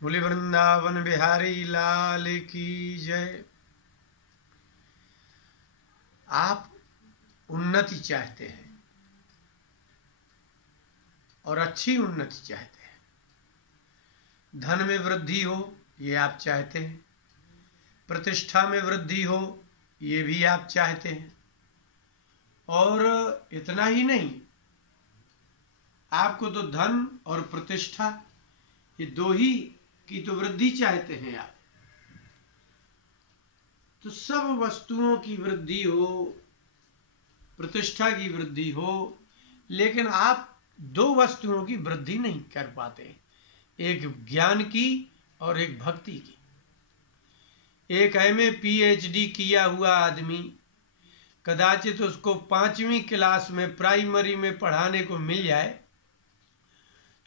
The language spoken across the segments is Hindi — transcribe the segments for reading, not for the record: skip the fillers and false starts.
बोले वृंदावन बिहारी लाल की जय। आप उन्नति चाहते हैं और अच्छी उन्नति चाहते हैं। धन में वृद्धि हो ये आप चाहते हैं, प्रतिष्ठा में वृद्धि हो ये भी आप चाहते हैं। और इतना ही नहीं, आपको तो धन और प्रतिष्ठा ये दो ही की तो वृद्धि चाहते हैं आप। तो सब वस्तुओं की वृद्धि हो, प्रतिष्ठा की वृद्धि हो, लेकिन आप दो वस्तुओं की वृद्धि नहीं कर पाते, एक ज्ञान की और एक भक्ति की। एक MA PhD किया हुआ आदमी कदाचित उसको 5वीं क्लास में प्राइमरी में पढ़ाने को मिल जाए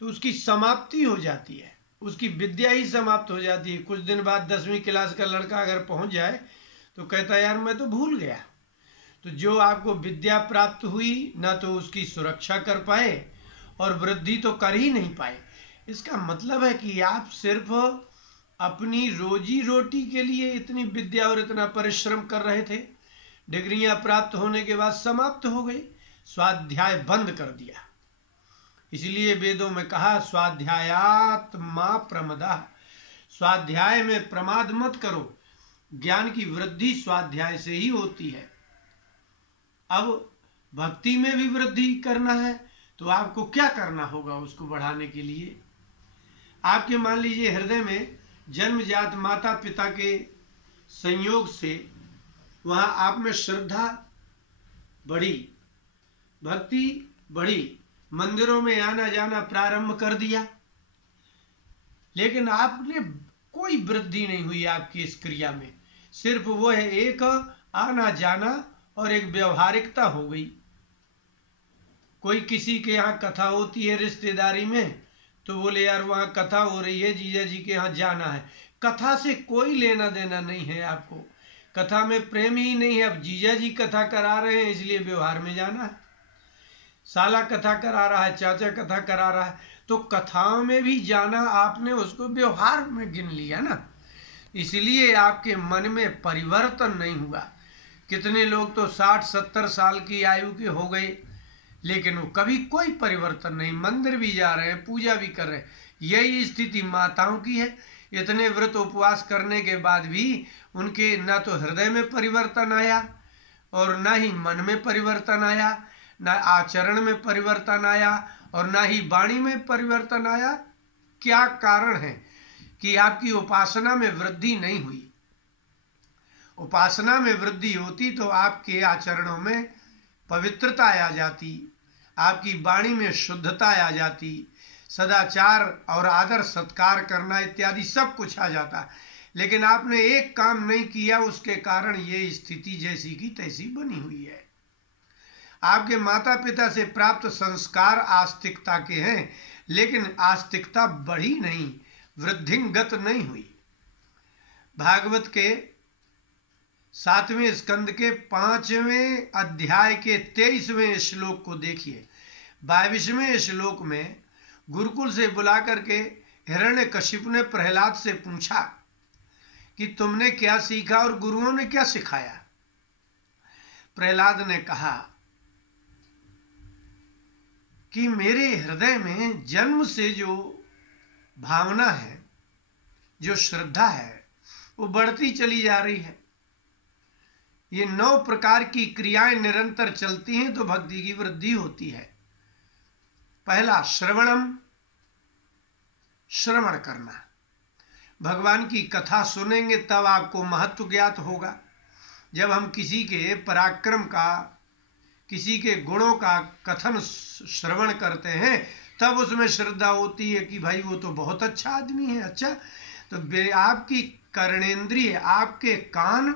तो उसकी समाप्ति हो जाती है, उसकी विद्या ही समाप्त हो जाती है। कुछ दिन बाद 10वीं क्लास का लड़का अगर पहुंच जाए तो कहता है यार मैं तो भूल गया। तो जो आपको विद्या प्राप्त हुई ना तो उसकी सुरक्षा कर पाए और वृद्धि तो कर ही नहीं पाए। इसका मतलब है कि आप सिर्फ अपनी रोजी रोटी के लिए इतनी विद्या और इतना परिश्रम कर रहे थे, डिग्रियां प्राप्त होने के बाद समाप्त हो गई, स्वाध्याय बंद कर दिया। इसलिए वेदों में कहा स्वाध्यायात मा प्रमदा, स्वाध्याय में प्रमाद मत करो। ज्ञान की वृद्धि स्वाध्याय से ही होती है। अब भक्ति में भी वृद्धि करना है तो आपको क्या करना होगा उसको बढ़ाने के लिए? आपके मान लीजिए हृदय में जन्मजात माता पिता के संयोग से वहां आप में श्रद्धा बढ़ी, भक्ति बढ़ी, मंदिरों में आना जाना प्रारंभ कर दिया, लेकिन आपने कोई वृद्धि नहीं हुई आपकी इस क्रिया में। सिर्फ वो है एक आना जाना और एक व्यवहारिकता हो गई। कोई किसी के यहाँ कथा होती है रिश्तेदारी में तो बोले यार वहाँ कथा हो रही है, जीजा जी के यहाँ जाना है। कथा से कोई लेना देना नहीं है आपको, कथा में प्रेम ही नहीं है। अब जीजा जी कथा करा रहे हैं इसलिए व्यवहार में जाना है, साला कथा करा रहा है, चाचा कथा करा रहा है, तो कथाओं में भी जाना आपने उसको व्यवहार में गिन लिया ना, इसलिए आपके मन में परिवर्तन नहीं हुआ। कितने लोग तो 60-70 साल की आयु के हो गए लेकिन वो कभी कोई परिवर्तन नहीं, मंदिर भी जा रहे हैं, पूजा भी कर रहे हैं। यही स्थिति माताओं की है। इतने व्रत उपवास करने के बाद भी उनके ना तो हृदय में परिवर्तन आया और ना ही मन में परिवर्तन आया, ना आचरण में परिवर्तन आया और ना ही वाणी में परिवर्तन आया। क्या कारण है कि आपकी उपासना में वृद्धि नहीं हुई? उपासना में वृद्धि होती तो आपके आचरणों में पवित्रता आ जाती, आपकी वाणी में शुद्धता आ जाती, सदाचार और आदर सत्कार करना इत्यादि सब कुछ आ जाता। लेकिन आपने एक काम नहीं किया, उसके कारण ये स्थिति जैसी की तैसी बनी हुई है। आपके माता पिता से प्राप्त संस्कार आस्तिकता के हैं लेकिन आस्तिकता बढ़ी नहीं, वृद्धिंगत नहीं हुई। भागवत के 7वें स्कंद के 5वें अध्याय के 23वें श्लोक को देखिए। 22वें श्लोक में गुरुकुल से बुला करके हिरण्यकशिपु ने प्रहलाद से पूछा कि तुमने क्या सीखा और गुरुओं ने क्या सिखाया? प्रहलाद ने कहा कि मेरे हृदय में जन्म से जो भावना है, जो श्रद्धा है, वो बढ़ती चली जा रही है। ये 9 प्रकार की क्रियाएं निरंतर चलती हैं तो भक्ति की वृद्धि होती है। पहला श्रवणम, श्रवण करना। भगवान की कथा सुनेंगे तब आपको महत्व ज्ञात होगा। जब हम किसी के पराक्रम का, किसी के गुणों का कथन श्रवण करते हैं तब उसमें श्रद्धा होती है कि भाई वो तो बहुत अच्छा आदमी है। अच्छा, तो आपकी कर्णेंद्रिय, आपके कान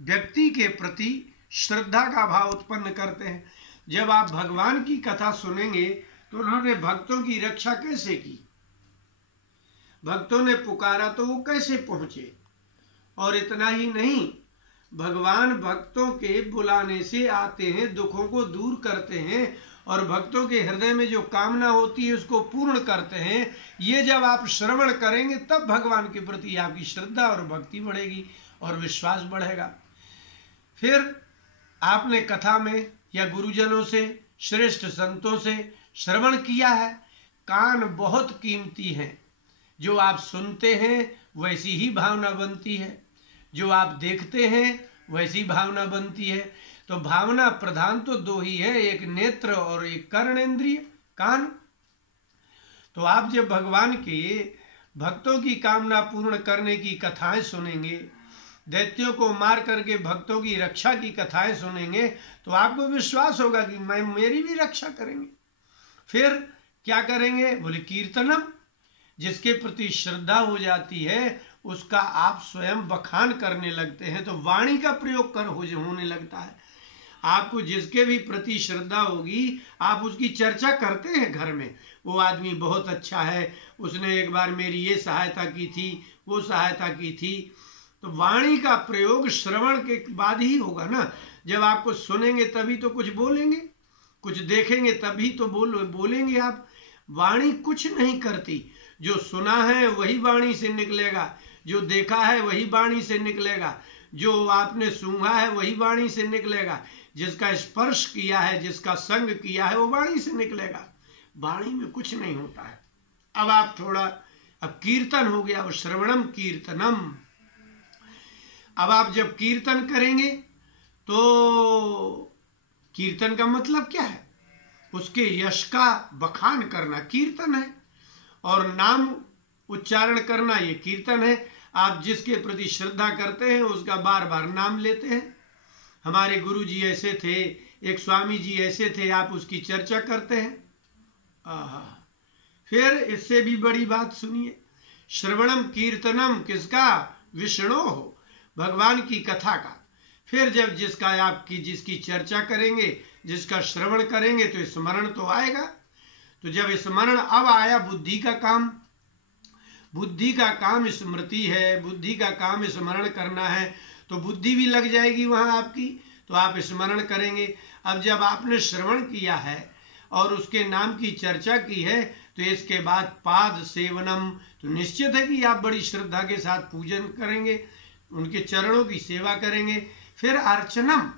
व्यक्ति के प्रति श्रद्धा का भाव उत्पन्न करते हैं। जब आप भगवान की कथा सुनेंगे तो उन्होंने भक्तों की रक्षा कैसे की, भक्तों ने पुकारा तो वो कैसे पहुंचे। और इतना ही नहीं, भगवान भक्तों के बुलाने से आते हैं, दुखों को दूर करते हैं और भक्तों के हृदय में जो कामना होती है उसको पूर्ण करते हैं। ये जब आप श्रवण करेंगे तब भगवान के प्रति आपकी श्रद्धा और भक्ति बढ़ेगी और विश्वास बढ़ेगा। फिर आपने कथा में या गुरुजनों से, श्रेष्ठ संतों से श्रवण किया है। कान बहुत कीमती हैं। जो आप सुनते हैं वैसी ही भावना बनती है, जो आप देखते हैं वैसी भावना बनती है। तो भावना प्रधान तो दो ही है, एक नेत्र और एक कर्णेंद्रिय, कान। तो आप जब भगवान के भक्तों की कामना पूर्ण करने की कथाएं सुनेंगे, दैत्यों को मार करके भक्तों की रक्षा की कथाएं सुनेंगे, तो आपको विश्वास होगा कि मेरी भी रक्षा करेंगे। फिर क्या करेंगे? बोले कीर्तनम। जिसके प्रति श्रद्धा हो जाती है उसका आप स्वयं बखान करने लगते हैं, तो वाणी का प्रयोग होने लगता है। आपको जिसके भी प्रति श्रद्धा होगी आप उसकी चर्चा करते हैं घर में। वो आदमी बहुत अच्छा है, उसने एक बार मेरी ये सहायता की थी, वो सहायता की थी। तो वाणी का प्रयोग श्रवण के बाद ही होगा ना। जब आपको सुनेंगे तभी तो कुछ बोलेंगे, कुछ देखेंगे तभी तो बोलेंगे आप। वाणी कुछ नहीं करती। जो सुना है वही वाणी से निकलेगा, जो देखा है वही वाणी से निकलेगा, जो आपने सूंघा है वही वाणी से निकलेगा, जिसका स्पर्श किया है, जिसका संग किया है वो वाणी से निकलेगा। वाणी में कुछ नहीं होता है। अब आप थोड़ा, अब कीर्तन हो गया, वो श्रवणम कीर्तनम। अब आप जब कीर्तन करेंगे तो कीर्तन का मतलब क्या है? उसके यश का बखान करना कीर्तन है, और नाम उच्चारण करना ये कीर्तन है। आप जिसके प्रति श्रद्धा करते हैं उसका बार बार नाम लेते हैं। हमारे गुरु जी ऐसे थे, एक स्वामी जी ऐसे थे, आप उसकी चर्चा करते हैं। फिर इससे भी बड़ी बात सुनिए, श्रवणम कीर्तनम किसका? विष्णु हो, भगवान की कथा का। फिर जब जिसकी चर्चा करेंगे, जिसका श्रवण करेंगे तो स्मरण तो आएगा। तो जब स्मरण अब आया, बुद्धि का काम, बुद्धि का काम स्मृति है, बुद्धि का काम स्मरण करना है, तो बुद्धि भी लग जाएगी वहाँ आपकी, तो आप स्मरण करेंगे। अब जब आपने श्रवण किया है और उसके नाम की चर्चा की है, तो इसके बाद पाद सेवनम, तो निश्चित है कि आप बड़ी श्रद्धा के साथ पूजन करेंगे, उनके चरणों की सेवा करेंगे। फिर अर्चनम,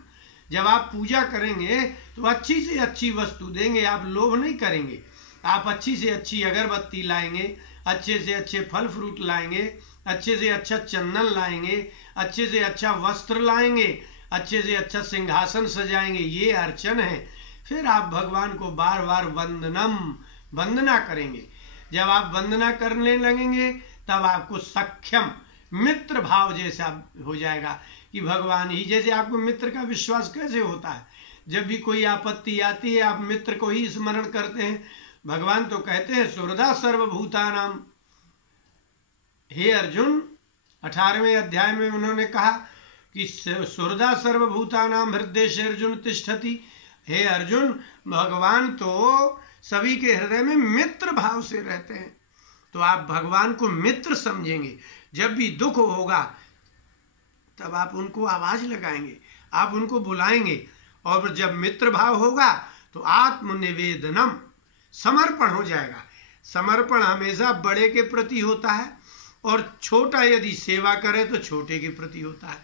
जब आप पूजा करेंगे तो अच्छी से अच्छी वस्तु देंगे, आप लोभ नहीं करेंगे। आप अच्छी से अच्छी अगरबत्ती लाएंगे, अच्छे से अच्छे फल फ्रूट लाएंगे, अच्छे से अच्छा चंदन लाएंगे, अच्छे से अच्छा वस्त्र लाएंगे, अच्छे से अच्छा सिंहासन सजाएंगे, ये अर्चन है। फिर आप भगवान को बार बार वंदना करेंगे। जब आप वंदना करने लगेंगे तब आपको सख्यम, मित्र भाव जैसा हो जाएगा कि भगवान ही, जैसे आपको मित्र का विश्वास कैसे होता है, जब भी कोई आपत्ति आती है आप मित्र को ही स्मरण करते हैं। भगवान तो कहते हैं सुहृदा सर्वभूतानाम। हे अर्जुन, 18वें अध्याय में उन्होंने कहा कि सुहृदा सर्वभूतानाम हृदय से अर्जुन तिष्ठति। हे अर्जुन, भगवान तो सभी के हृदय में मित्र भाव से रहते हैं। तो आप भगवान को मित्र समझेंगे। जब भी दुख होगा तब आप उनको आवाज लगाएंगे, आप उनको बुलाएंगे, और जब मित्र भाव होगा तो आत्मनिवेदनम, समर्पण हो जाएगा। समर्पण हमेशा बड़े के प्रति होता है, और छोटा यदि सेवा करे तो छोटे के प्रति होता है।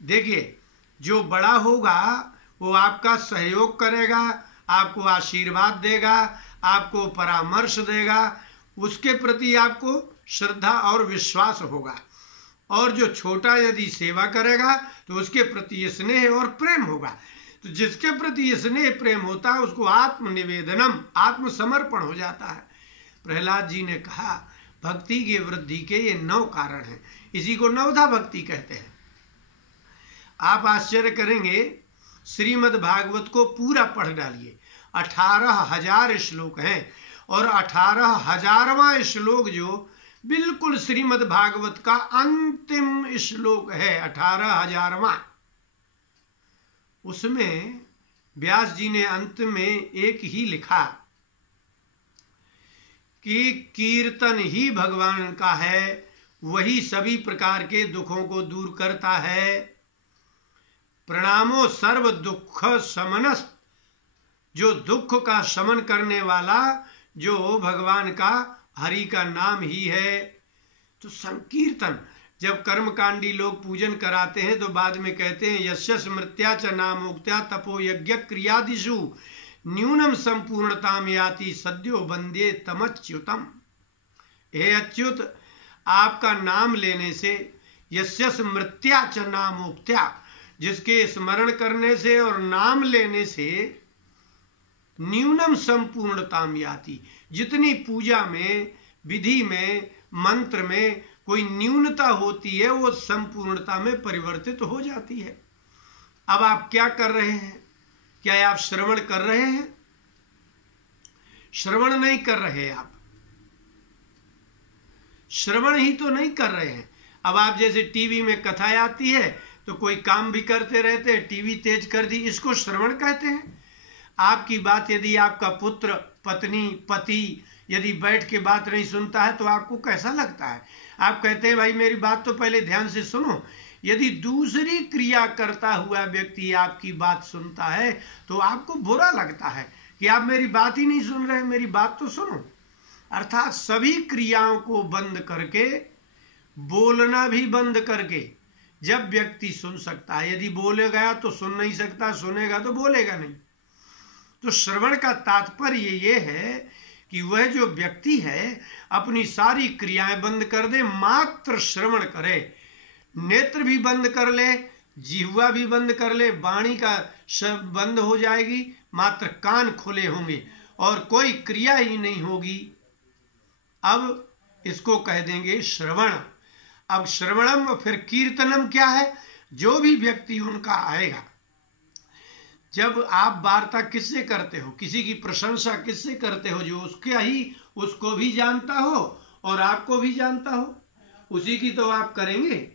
देखिए, जो बड़ा होगा वो आपका सहयोग करेगा, आपको आशीर्वाद देगा, आपको परामर्श देगा, उसके प्रति आपको श्रद्धा और विश्वास होगा। और जो छोटा यदि सेवा करेगा तो उसके प्रति स्नेह और प्रेम होगा। तो जिसके प्रति स्नेह प्रेम होता है उसको आत्मनिवेदनम, आत्मसमर्पण हो जाता है। प्रहलाद जी ने कहा भक्ति की वृद्धि के ये 9 कारण हैं, इसी को नवधा भक्ति कहते हैं। आप आश्चर्य करेंगे, श्रीमद् भागवत को पूरा पढ़ डालिए, 18,000 श्लोक हैं, और 18,000वां श्लोक जो बिल्कुल श्रीमद् भागवत का अंतिम श्लोक है, 18,000वां, उसमें व्यास जी ने अंत में एक ही लिखा कि कीर्तन ही भगवान का है, वही सभी प्रकार के दुखों को दूर करता है। प्रणामो सर्व दुख शमनस जो दुख का शमन करने वाला जो भगवान का हरि का नाम ही है। तो संकीर्तन, जब कर्मकांडी लोग पूजन कराते हैं तो बाद में कहते हैं यस्य स्मृत्या च नामोक्त्या तपो यज्ञ क्रियादिषु न्यूनम संपूर्णताम याति सद्यो वंदे तमच्युतम। हे अच्युत, आपका नाम लेने से, यस्य स्मृत्या च नामोक्त्या, जिसके स्मरण करने से और नाम लेने से, न्यूनम संपूर्णताम याति, जितनी पूजा में, विधि में, मंत्र में कोई न्यूनता होती है वो संपूर्णता में परिवर्तित हो जाती है। अब आप क्या कर रहे हैं? क्या आप श्रवण कर रहे हैं? श्रवण नहीं कर रहे, आप श्रवण ही तो नहीं कर रहे हैं। अब आप जैसे टीवी में कथाएं आती है तो कोई काम भी करते रहते हैं, टीवी तेज कर दी, इसको श्रवण कहते हैं। आपकी बात यदि आपका पुत्र, पत्नी, पति यदि बैठ के बात नहीं सुनता है तो आपको कैसा लगता है? आप कहते हैं भाई मेरी बात तो पहले ध्यान से सुनो। यदि दूसरी क्रिया करता हुआ व्यक्ति आपकी बात सुनता है तो आपको बुरा लगता है कि आप मेरी बात ही नहीं सुन रहे, मेरी बात तो सुनो। अर्थात सभी क्रियाओं को बंद करके, बोलना भी बंद करके जब व्यक्ति सुन सकता है, यदि बोलेगा तो सुन नहीं सकता, सुनेगा तो बोलेगा नहीं। तो श्रवण का तात्पर्य ये है कि वह जो व्यक्ति है अपनी सारी क्रियाएं बंद कर दे, मात्र श्रवण करे। नेत्र भी बंद कर ले, जिह्वा भी बंद कर ले, वाणी का शब्द बंद हो जाएगी, मात्र कान खुले होंगे और कोई क्रिया ही नहीं होगी। अब इसको कह देंगे श्रवण। अब श्रवणम और फिर कीर्तनम क्या है? जो भी व्यक्ति उनका आएगा, जब आप वार्ता किससे करते हो, किसी की प्रशंसा किससे करते हो? जो उसके ही उसको भी जानता हो और आपको भी जानता हो, उसी की तो आप करेंगे।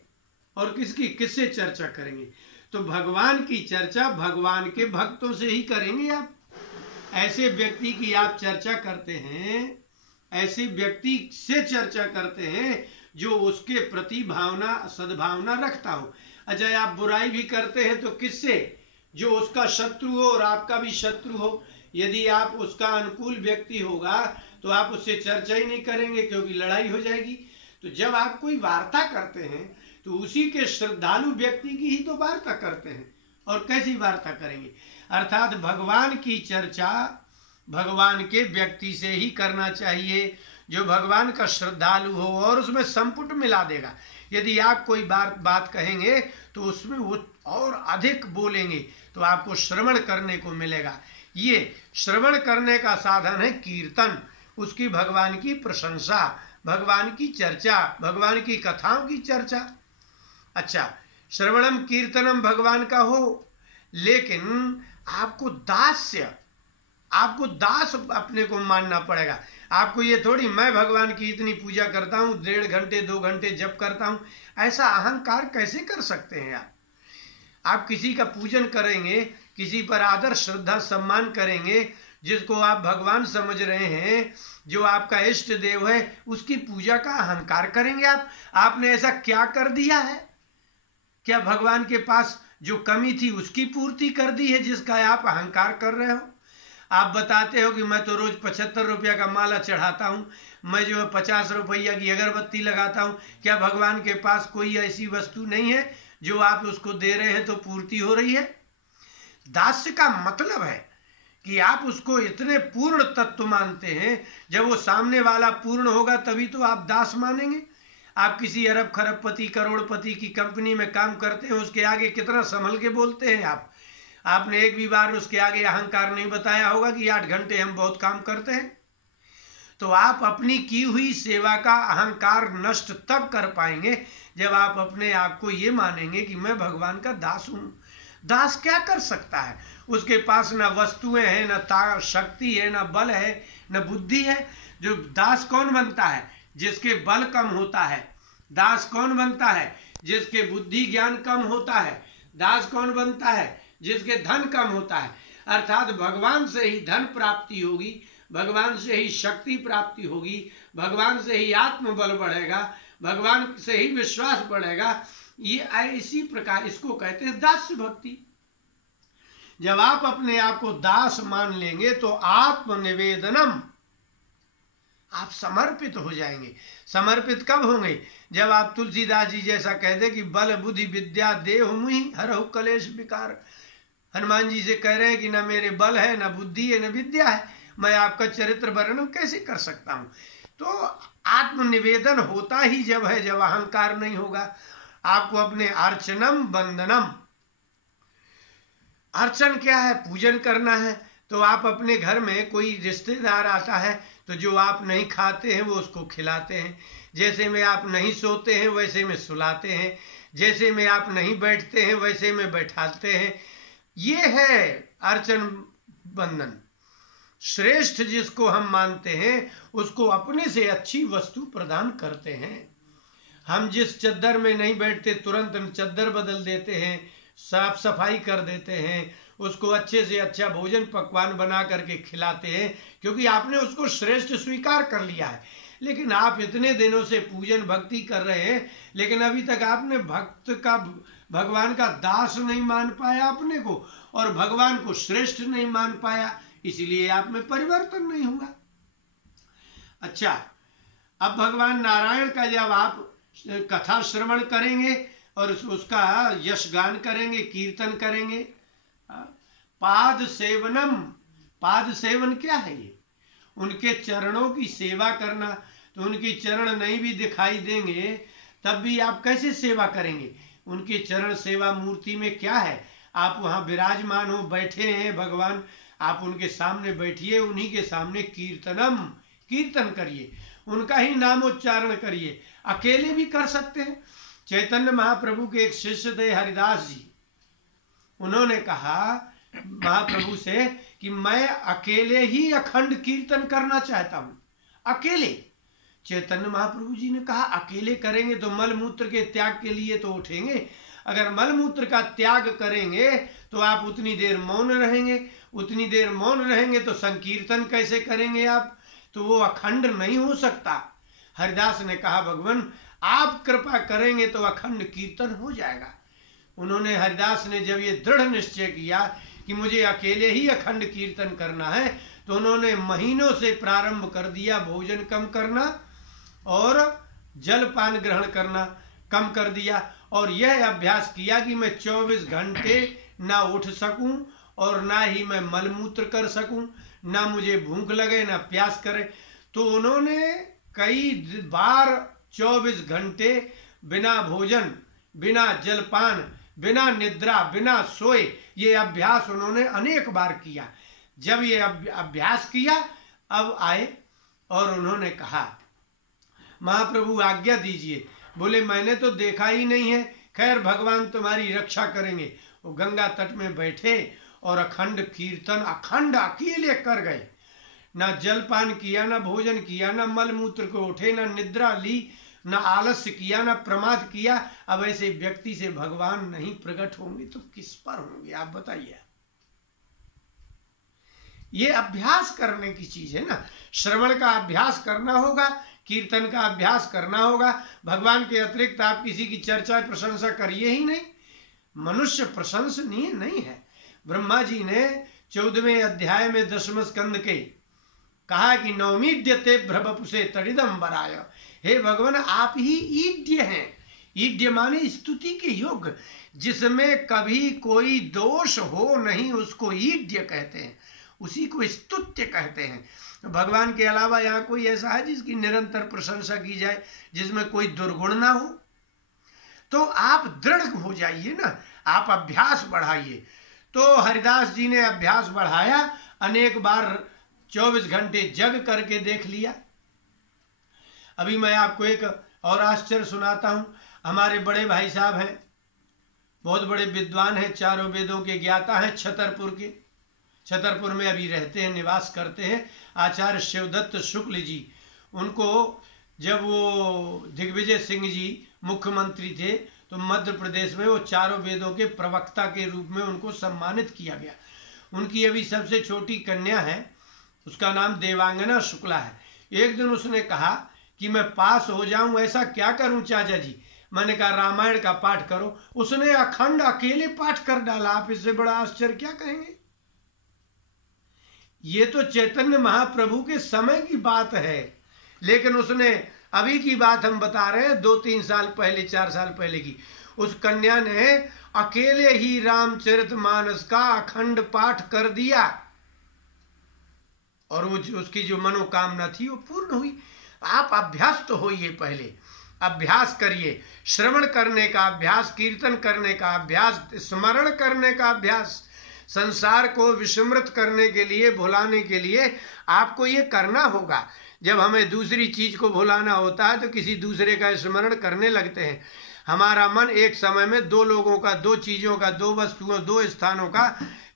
और किसकी, किससे चर्चा करेंगे? तो भगवान की चर्चा भगवान के भक्तों से ही करेंगे आप। ऐसे व्यक्ति की आप चर्चा करते हैं, ऐसे व्यक्ति से चर्चा करते हैं जो उसके प्रति भावना, सद्भावना रखता हो। अच्छा, आप बुराई भी करते हैं तो किससे? जो उसका शत्रु हो और आपका भी शत्रु हो। यदि आप उसका अनुकूल व्यक्ति होगा तो आप उससे चर्चा ही नहीं करेंगे, क्योंकि लड़ाई हो जाएगी। तो जब आप कोई वार्ता करते हैं तो उसी के श्रद्धालु व्यक्ति की ही तो वार्ता करते हैं, और कैसी वार्ता करेंगे? अर्थात भगवान की चर्चा भगवान के व्यक्ति से ही करना चाहिए, जो भगवान का श्रद्धालु हो और उसमें संपुट मिला देगा। यदि आप कोई बात कहेंगे तो उसमें वो और अधिक बोलेंगे तो आपको श्रवण करने को मिलेगा। ये श्रवण करने का साधन है कीर्तन, उसकी भगवान की प्रशंसा, भगवान की चर्चा, भगवान की कथाओं की चर्चा। अच्छा, श्रवणम कीर्तनम भगवान का हो, लेकिन आपको दास अपने को मानना पड़ेगा। आपको ये थोड़ी मैं भगवान की इतनी पूजा करता हूँ, 1.5 घंटे 2 घंटे जप करता हूँ, ऐसा अहंकार कैसे कर सकते हैं आप किसी का पूजन करेंगे, किसी पर आदर श्रद्धा सम्मान करेंगे, जिसको आप भगवान समझ रहे हैं, जो आपका इष्ट देव है, उसकी पूजा का अहंकार करेंगे आपने ऐसा क्या कर दिया है? क्या भगवान के पास जो कमी थी उसकी पूर्ति कर दी है जिसका आप अहंकार कर रहे हो? आप बताते हो कि मैं तो रोज 75 रुपया का माला चढ़ाता हूँ, मैं जो है 50 रुपया की अगरबत्ती लगाता हूँ। क्या भगवान के पास कोई ऐसी वस्तु नहीं है जो आप उसको दे रहे हैं तो पूर्ति हो रही है? दास्य का मतलब है कि आप उसको इतने पूर्ण तत्व मानते हैं, जब वो सामने वाला पूर्ण होगा तभी तो आप दास मानेंगे। आप किसी अरब खरबपति करोड़पति की कंपनी में काम करते हैं, उसके आगे कितना संभल के बोलते हैं आपने एक भी बार उसके आगे अहंकार नहीं बताया होगा कि 8 घंटे हम बहुत काम करते हैं। तो आप अपनी की हुई सेवा का अहंकार नष्ट तब कर पाएंगे जब आप अपने आप को ये मानेंगे कि मैं भगवान का दास हूं। दास क्या कर सकता है? उसके पास न वस्तुएं हैं, न शक्ति है, न बल है, न बुद्धि है। जो दास कौन बनता है? जिसके बल कम होता है। दास कौन बनता है? जिसके बुद्धि ज्ञान कम होता है। दास कौन बनता है? जिसके धन कम होता है। अर्थात भगवान से ही धन प्राप्ति होगी, भगवान से ही शक्ति प्राप्ति होगी, भगवान से ही आत्मबल बढ़ेगा, भगवान से ही विश्वास बढ़ेगा। ये इसी प्रकार इसको कहते हैं दास्य भक्ति। जब आप अपने आप को दास मान लेंगे तो आत्मनिवेदनम, आप समर्पित हो जाएंगे। समर्पित कब होंगे? जब आप तुलसीदास जी जैसा कह दे कि बल बुद्धि विद्या देहु मुहि हरहु कलेश विकार। हनुमान जी से कह रहे हैं कि न मेरे बल है, न बुद्धि है, न विद्या है, मैं आपका चरित्र वर्णन कैसे कर सकता हूँ। तो आत्मनिवेदन होता ही जब है जब अहंकार नहीं होगा। आपको अपने अर्चनम वंदनम, अर्चन क्या है? पूजन करना है। तो आप अपने घर में कोई रिश्तेदार आता है तो जो आप नहीं खाते हैं वो उसको खिलाते हैं, जैसे में आप नहीं सोते हैं वैसे में सुलाते हैं, जैसे में आप नहीं बैठते हैं वैसे में बैठाते हैं। ये है अर्चन बंधन। श्रेष्ठ जिसको हम मानते हैं उसको अपने से अच्छी वस्तु प्रदान करते हैं। हम जिस चद्दर में नहीं बैठते तुरंत चद्दर बदल देते हैं, साफ सफाई कर देते हैं, उसको अच्छे से अच्छा भोजन पकवान बना करके खिलाते हैं, क्योंकि आपने उसको श्रेष्ठ स्वीकार कर लिया है। लेकिन आप इतने दिनों से पूजन भक्ति कर रहे हैं, लेकिन अभी तक आपने भगवान का दास नहीं मान पाया अपने को, और भगवान को श्रेष्ठ नहीं मान पाया, इसीलिए आप में परिवर्तन नहीं हुआ। अच्छा, अब भगवान नारायण का जब आप कथा श्रवण करेंगे और उसका यश गान करेंगे, कीर्तन करेंगे, पाद सेवनम, पाद सेवन क्या है? ये उनके चरणों की सेवा करना। तो उनकी चरण नहीं भी दिखाई देंगे तब भी आप कैसे सेवा करेंगे? उनके चरण सेवा मूर्ति में क्या है? आप वहां विराजमान हो, बैठे हैं भगवान, आप उनके सामने बैठिए, उन्हीं के सामने कीर्तनम, कीर्तन करिए, उनका ही नामोच्चारण करिए। अकेले भी कर सकते हैं। चैतन्य महाप्रभु के एक शिष्य थे हरिदास जी, उन्होंने कहा महाप्रभु से कि मैं अकेले ही अखंड कीर्तन करना चाहता हूं, अकेले। चैतन्य महाप्रभु जी ने कहा अकेले करेंगे तो मल मूत्र के त्याग के लिए तो उठेंगे, अगर मल मूत्र का त्याग करेंगे तो आप उतनी देर मौन रहेंगे, उतनी देर मौन रहेंगे तो संकीर्तन कैसे करेंगे आप? तो वो अखंड नहीं हो सकता। हरिदास ने कहा भगवान आप कृपा करेंगे तो अखंड कीर्तन हो जाएगा। उन्होंने, हरिदास ने जब ये दृढ़ निश्चय किया कि मुझे अकेले ही अखंड कीर्तन करना है, तो उन्होंने महीनों से प्रारंभ कर दिया भोजन कम करना और जलपान ग्रहण करना कम कर दिया, और यह अभ्यास किया कि मैं 24 घंटे ना उठ सकूं और ना ही मैं मलमूत्र कर सकूं, ना मुझे भूख लगे ना प्यास करे। तो उन्होंने कई बार 24 घंटे बिना भोजन, बिना जलपान, बिना निद्रा, बिना सोए, ये अभ्यास उन्होंने अनेक बार किया। जब ये अभ्यास किया, अब आए और उन्होंने कहा महाप्रभु आज्ञा दीजिए। बोले मैंने तो देखा ही नहीं है, खैर भगवान तुम्हारी रक्षा करेंगे। वो गंगा तट में बैठे और अखंड कीर्तन अखंड अकेले कर गए। ना जलपान किया, ना भोजन किया, ना मल मूत्र को उठे, ना निद्रा ली, ना आलस्य किया, ना प्रमाद किया। अब ऐसे व्यक्ति से भगवान नहीं प्रकट होंगे तो किस पर होंगे आप बताइए? ये अभ्यास करने की चीज है ना। श्रवण का अभ्यास करना होगा, कीर्तन का अभ्यास करना होगा। भगवान के अतिरिक्त आप किसी की चर्चा प्रशंसा करिए ही नहीं। मनुष्य प्रशंसनीय नहीं है। ब्रह्मा जी ने 14वें अध्याय में 10वें स्कंद के कहा कि नौमीड्यते भ्रवपुषे तड़िदम बराय। हे भगवान आप ही ईड्य हैं। ईड्य माने स्तुति के योग्य, जिसमें कभी कोई दोष हो नहीं उसको ईड्य कहते हैं, उसी को स्तुत्य कहते हैं। तो भगवान के अलावा यहाँ कोई ऐसा है जिसकी निरंतर प्रशंसा की जाए, जिसमें कोई दुर्गुण ना हो? तो आप दृढ़ हो जाइए ना, आप अभ्यास बढ़ाइए। तो हरिदास जी ने अभ्यास बढ़ाया, अनेक बार 24 घंटे जग करके देख लिया। अभी मैं आपको एक और आश्चर्य सुनाता हूं। हमारे बड़े भाई साहब हैं, बहुत बड़े विद्वान हैं, चारों वेदों के ज्ञाता हैं, छतरपुर के। छतरपुर में अभी रहते हैं, निवास करते हैं, आचार्य शिवदत्त शुक्ल जी। उनको जब वो दिग्विजय सिंह जी मुख्यमंत्री थे तो मध्य प्रदेश में वो चारों वेदों के प्रवक्ता के रूप में उनको सम्मानित किया गया। उनकी अभी सबसे छोटी कन्या है, उसका नाम देवांगना शुक्ला है। एक दिन उसने कहा कि मैं पास हो जाऊं, ऐसा क्या करूं चाचा जी, मैंने कहा रामायण का पाठ करो, उसने अखंड अकेले पाठ कर डाला। आप इससे बड़ा आश्चर्य क्या कहेंगे? ये तो चैतन्य महाप्रभु के समय की बात है, लेकिन उसने, अभी की बात हम बता रहे हैं, 2-3 साल पहले, 4 साल पहले की, उस कन्या ने अकेले ही रामचरितमानस का अखंड पाठ कर दिया और वो उसकी जो मनोकामना थी वो पूर्ण हुई। आप अभ्यास तो होइए, पहले अभ्यास करिए, श्रवण करने का अभ्यास, कीर्तन करने का अभ्यास, स्मरण करने का अभ्यास। संसार को विस्मृत करने के लिए, भुलाने के लिए आपको ये करना होगा। जब हमें दूसरी चीज को भुलाना होता है तो किसी दूसरे का स्मरण करने लगते हैं। हमारा मन एक समय में 2 लोगों का, 2 चीजों का, 2 वस्तुओं, 2 स्थानों का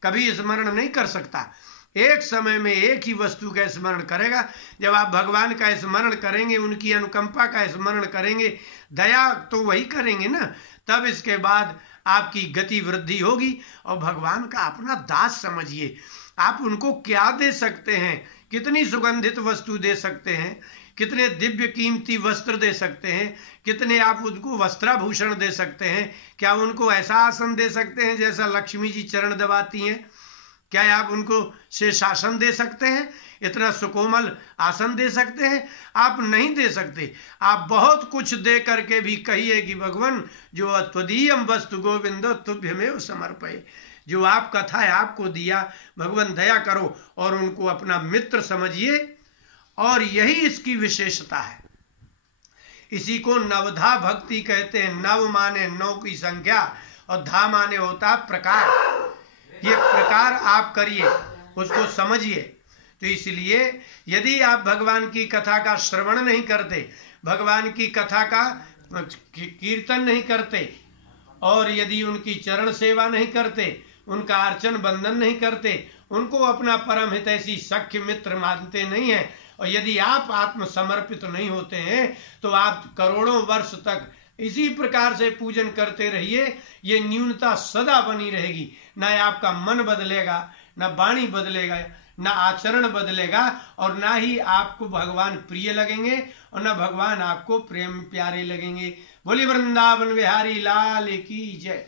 कभी स्मरण नहीं कर सकता। एक समय में एक ही वस्तु का स्मरण करेगा। जब आप भगवान का स्मरण करेंगे, उनकी अनुकंपा का स्मरण करेंगे, दया तो वही करेंगे ना, तब इसके बाद आपकी गति वृद्धि होगी। और भगवान का अपना दास समझिए। आप उनको क्या दे सकते हैं? कितनी सुगंधित वस्तु दे सकते हैं, कितने दिव्य कीमती वस्त्र दे सकते हैं, कितने आप उनको वस्त्राभूषण दे सकते हैं। क्या उनको ऐसा आसन दे सकते हैं जैसा लक्ष्मी जी चरण दबाती हैं? क्या आप उनको शेषासन दे सकते हैं? इतना सुकोमल आसन दे सकते हैं? आप नहीं दे सकते। आप बहुत कुछ दे करके भी कहिए कि भगवान जो त्वदीयम वस्तु गोविंदो तुभ्यमेव समर्पये, जो आप कथा है आपको दिया, भगवान दया करो और उनको अपना मित्र समझिए। और यही इसकी विशेषता है। इसी को नवधा भक्ति कहते हैं। नव माने 9 की संख्या और धा माने होता है प्रकार। ये प्रकार आप करिए, उसको समझिए। तो इसलिए यदि आप भगवान की कथा का श्रवण नहीं करते, भगवान की कथा का कीर्तन नहीं करते, और यदि उनकी चरण सेवा नहीं करते, उनका अर्चन बंधन नहीं करते, उनको अपना परम हितैषी सख्य मित्र मानते नहीं है, और यदि आप आत्मसमर्पित नहीं होते हैं, तो आप करोड़ों वर्ष तक इसी प्रकार से पूजन करते रहिए। ये न्यूनता सदा बनी रहेगी। न आपका मन बदलेगा, न वाणी बदलेगा, न आचरण बदलेगा, और न ही आपको भगवान प्रिय लगेंगे, और न भगवान आपको प्रेम प्यारे लगेंगे। बोली वृंदावन बिहारी लाल की जय।